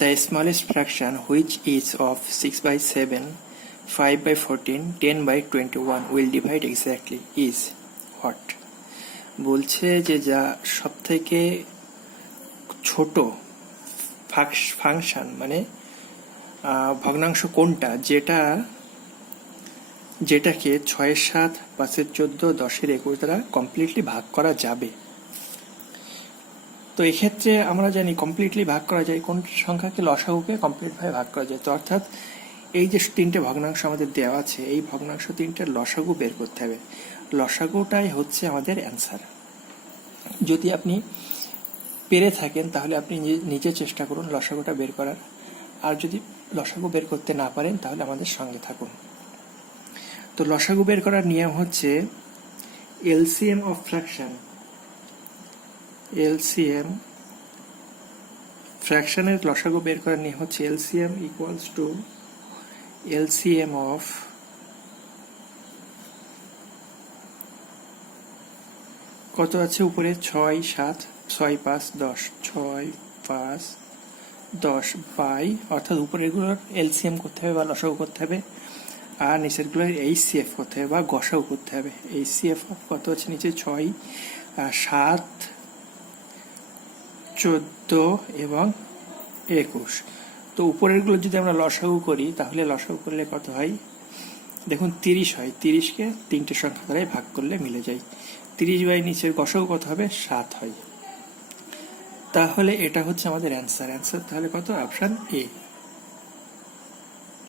The smallest fraction, which is of 6/7, 5/14, 10/21, will divide exactly is what? বলছে যে যা সব থেকে ছোট ফাংশন মানে ভগ্নাংশ কোনটা যেটাকে 6, 7, 5, 14, 10, 21 দ্বারা কমপ্লিটলি ভাগ করা যাবে। তো এক্ষেত্রে আমরা জানি কমপ্লিটলি ভাগ করা যায় কোন সংখ্যাকে লসাগুকে কমপ্লিটভাবে ভাগ করা যায়। তো অর্থাৎ এই যে তিনটে ভগ্নাংশ আমাদের দেওয়া আছে, এই ভগ্নাংশ তিনটের লসাগু বের করতে হবে। লসাগুটাই হচ্ছে আমাদের অ্যান্সার। যদি আপনি পেরে থাকেন তাহলে আপনি নিজে চেষ্টা করুন লসাগুটা বের করার, আর যদি লসাগু বের করতে না পারেন তাহলে আমাদের সঙ্গে থাকুন। তো লসাগু বের করার নিয়ম হচ্ছে এলসিএম অফ ফ্র্যাকশন। এলসিএম ফ্র্যাকশনের লসাগু বের করার নিয়ম হচ্ছে LCM equals to LCM of কত আছে উপরে 6, 7, 6, 5, 10, 6, 5, 10 বাই, অর্থাৎ উপরেরগুলোর এলসিএম করতে হবে বা লসাগু করতে হবে, আর নিচেরগুলোর এইচসিএফ করতে হবে বা গসাগু করতে হবে। এইচসিএফ কত আছে নিচে 6, 7, 14 এবং 21। তো উপরেরগুলো যদি আমরা লসাগু করি তাহলে লসাগু করলে কত হয় দেখুন 30 হয়। 30কে তিনটে সংখ্যা দ্বারাই ভাগ করলে মিলে যায়। 30 বাই নিচের গসাগু কত হবে 7 হয়। তাহলে এটা হচ্ছে আমাদের অ্যান্সার। তাহলে কত? Option A.